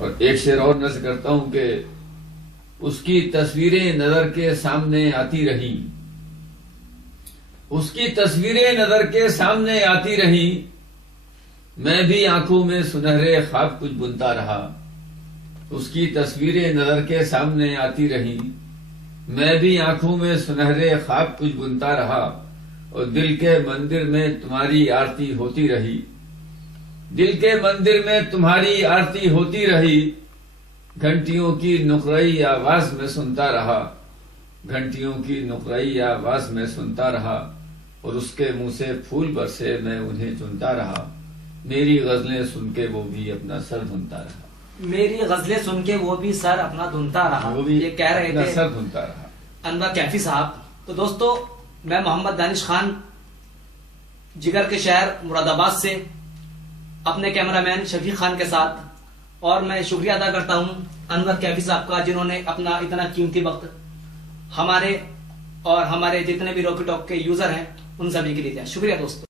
और एक शेर और नज़्म करता हूं कि उसकी तस्वीरें नजर के सामने आती रही, उसकी तस्वीरें नजर के सामने आती रही, मैं भी आंखों में सुनहरे ख्वाब कुछ बुनता रहा। उसकी तस्वीरें नजर के सामने आती रही, मैं भी आंखों में सुनहरे ख्वाब कुछ बुनता रहा, और दिल के मंदिर में तुम्हारी आरती होती रही, दिल के मंदिर में तुम्हारी आरती होती रही। घंटियों की नुकराई आवाज में सुनता रहा, घंटियों की नुकराई आवाज में सुनता रहा, और उसके मुंह से फूल बरसे मैं उन्हें चुनता रहा। मेरी गजलें सुन के वो भी अपना सर धुनता रहा। मेरी गजलें सुन के वो भी सर अपना धुनता रहा, वो भी ये कह रहे थे सर धुनता रहा अनवर कैफी साहब। तो दोस्तों, मैं मोहम्मद दानिश खान जिगर के शहर मुरादाबाद से अपने कैमरामैन शफीक खान के साथ, और मैं शुक्रिया अदा करता हूं अनवर कैफी साहब का, जिन्होंने अपना इतना कीमती वक्त हमारे और हमारे जितने भी रॉकी टॉक के यूजर हैं उन सभी के लिए दिया। शुक्रिया दोस्तों।